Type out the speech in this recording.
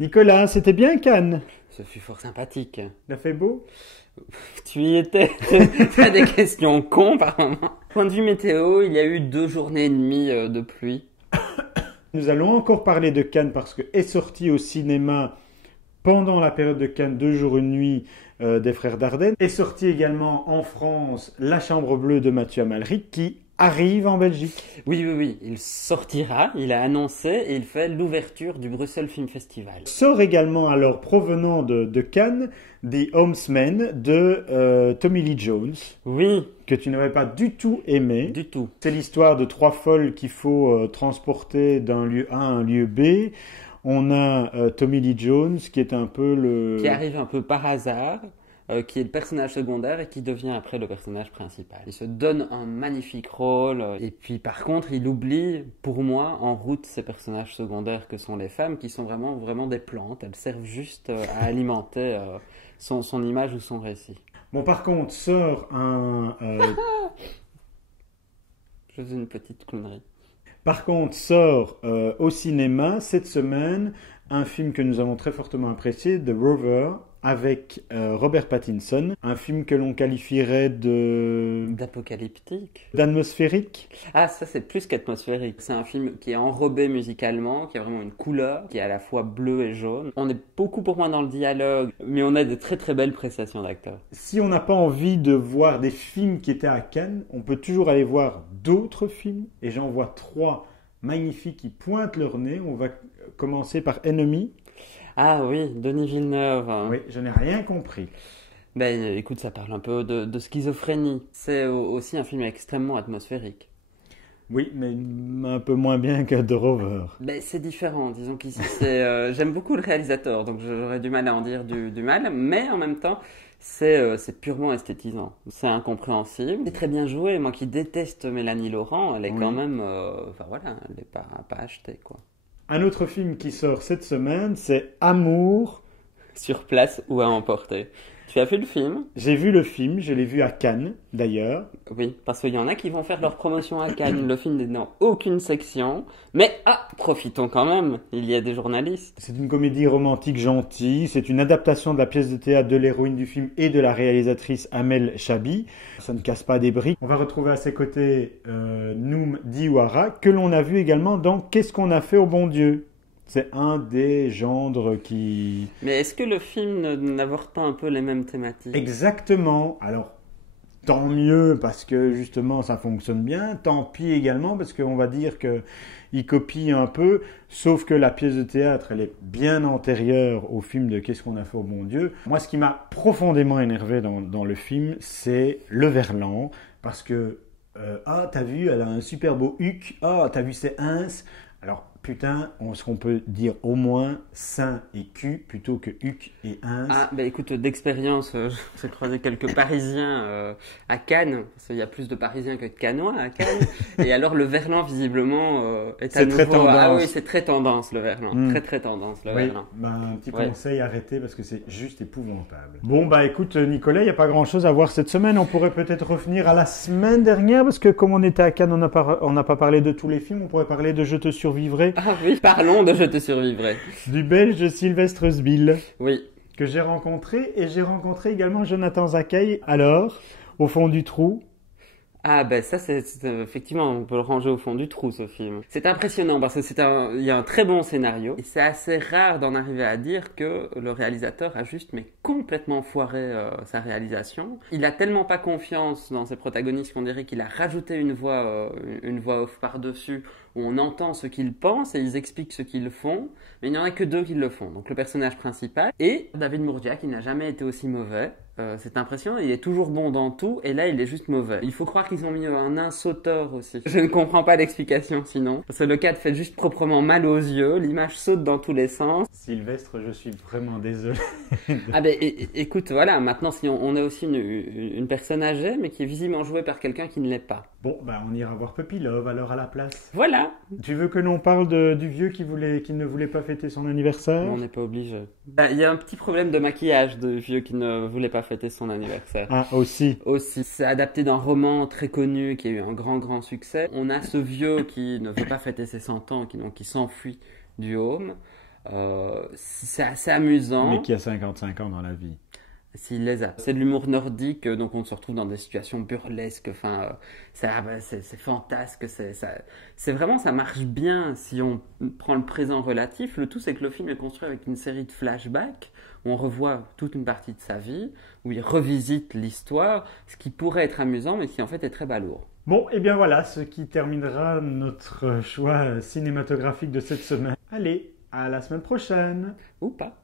Nicolas, c'était bien Cannes. Ce fut fort sympathique. Il a fait beau? Tu y étais. T'as des questions cons, apparemment. Point de vue météo, il y a eu 2 journées et demie de pluie. Nous allons encore parler de Cannes parce que est sorti au cinéma pendant la période de Cannes, 2 jours, 1 nuit des Frères Dardenne. Est sorti également en France La Chambre Bleue de Mathieu Amalric qui arrive en Belgique. Oui, il sortira, il a annoncé et il fait l'ouverture du Bruxelles Film Festival. Sort également alors provenant de Cannes The Homesman de Tommy Lee Jones Oui, que tu n'avais pas du tout aimé. du tout. C'est l'histoire de 3 folles qu'il faut transporter d'un lieu A à un lieu B. On a Tommy Lee Jones qui est un peu le... Qui arrive un peu par hasard, qui est le personnage secondaire et qui devient après le personnage principal. Il se donne un magnifique rôle et puis par contre il oublie pour moi en route ces personnages secondaires que sont les femmes qui sont vraiment des plantes. Elles servent juste à alimenter son image ou son récit. Bon, par contre, sort un... Je faisais une petite clownerie. Par contre, sort au cinéma cette semaine un film que nous avons très fortement apprécié, The Rover, avec Robert Pattinson. Un film que l'on qualifierait D'apocalyptique. d'atmosphérique. Ah, ça c'est plus qu'atmosphérique. C'est un film qui est enrobé musicalement, qui a vraiment une couleur, qui est à la fois bleu et jaune. On est beaucoup pour moi dans le dialogue, mais on a de très très belles prestations d'acteurs. Si on n'a pas envie de voir des films qui étaient à Cannes, on peut toujours aller voir d'autres films. Et j'en vois 3 magnifiques qui pointent leur nez. On va commencer par Enemy. Ah oui, Denis Villeneuve. Oui, je n'ai rien compris. Ben écoute, ça parle un peu de schizophrénie. C'est aussi un film extrêmement atmosphérique. Oui, mais un peu moins bien que The Rover. Ben c'est différent, disons qu'ici j'aime beaucoup le réalisateur, donc j'aurais du mal à en dire du mal, mais en même temps c'est purement esthétisant. C'est incompréhensible. C'est très bien joué. Moi qui déteste Mélanie Laurent, elle est Oui. quand même, enfin voilà, elle n'est pas achetée quoi. Un autre film qui sort cette semaine, c'est Amour. Sur place ou à emporter. Tu as vu le film? J'ai vu le film, je l'ai vu à Cannes d'ailleurs. Oui, parce qu'il y en a qui vont faire leur promotion à Cannes. Le film n'est dans aucune section, mais profitons quand même. Il y a des journalistes. C'est une comédie romantique gentille, c'est une adaptation de la pièce de théâtre de l'héroïne du film et de la réalisatrice Amel Chabi. Ça ne casse pas des briques. On va retrouver à ses côtés Noum Diawara, que l'on a vu également dans Qu'est-ce qu'on a fait au bon Dieu. C'est un des genres qui... Mais est-ce que le film n'aborde pas un peu les mêmes thématiques? Exactement. Alors, tant mieux parce que justement ça fonctionne bien, tant pis également parce qu'on va dire qu'il copie un peu, sauf que la pièce de théâtre elle est bien antérieure au film de Qu'est-ce qu'on a fait au bon Dieu. Moi ce qui m'a profondément énervé dans le film c'est le verlan parce que ah t'as vu elle a un super beau huc, ah t'as vu ses ins, alors putain, est-ce qu'on peut dire au moins sein et cul plutôt que huc et ins? Ah, bah écoute, d'expérience, j'ai croisé quelques Parisiens à Cannes, parce qu'il y a plus de Parisiens que de Cannois à Cannes. Et alors, le verlan, visiblement, est à C'est très nouveau... Ah tendance. oui, c'est très tendance, le verlan. Mm. Très tendance, le Oui, verlan. un petit Ouais. conseil, arrêtez parce que c'est juste épouvantable. Bon, bah écoute, Nicolas, il n'y a pas grand-chose à voir cette semaine. On pourrait peut-être revenir à la semaine dernière parce que comme on était à Cannes, on n'a pas parlé de tous les films. On pourrait parler de Je te survivrai, Ah oui, parlons de Je te survivrai. du Belge Sylvestre Sbill, Oui. que j'ai rencontré. Et j'ai rencontré également Jonathan Zakai. Alors, au fond du trou. Ah ben ça effectivement on peut le ranger au fond du trou ce film. C'est impressionnant parce que il y a un très bon scénario et c'est assez rare d'en arriver à dire que le réalisateur a juste mais complètement foiré sa réalisation. Il a tellement pas confiance dans ses protagonistes qu'on dirait qu'il a rajouté une voix off par-dessus où on entend ce qu'ils pensent et ils expliquent ce qu'ils font, mais il n'y en a que 2 qui le font. Donc le personnage principal et David Mourdia qui n'a jamais été aussi mauvais. C'est impressionnant, il est toujours bon dans tout et là il est juste mauvais. Il faut croire qu'ils ont mis un nain sauteur aussi. Je ne comprends pas l'explication sinon. Parce que le cadre fait juste proprement mal aux yeux, l'image saute dans tous les sens. Sylvestre, je suis vraiment désolé. Ah ben écoute, voilà, maintenant si on a aussi une personne âgée mais qui est visiblement jouée par quelqu'un qui ne l'est pas. Bon, bah on ira voir Puppy Love alors à la place. Voilà. Tu veux que l'on parle du vieux qui ne voulait pas fêter son anniversaire? On n'est pas obligé. Il y a un petit problème de maquillage de vieux qui ne voulait pas fêter son anniversaire. Ah, aussi. Aussi, c'est adapté d'un roman très connu qui a eu un grand succès. On a ce vieux qui ne veut pas fêter ses 100 ans, qui s'enfuit du home. C'est assez amusant. Mais qui a 55 ans dans la vie. S'il les a. C'est de l'humour nordique, donc on se retrouve dans des situations burlesques, enfin, c'est fantasque, c'est vraiment, ça marche bien si on prend le présent relatif. Le tout, c'est que le film est construit avec une série de flashbacks, où on revoit toute une partie de sa vie, où il revisite l'histoire, ce qui pourrait être amusant, mais qui en fait est très balourd. Bon, et bien voilà, ce qui terminera notre choix cinématographique de cette semaine. Allez, à la semaine prochaine. Ou pas.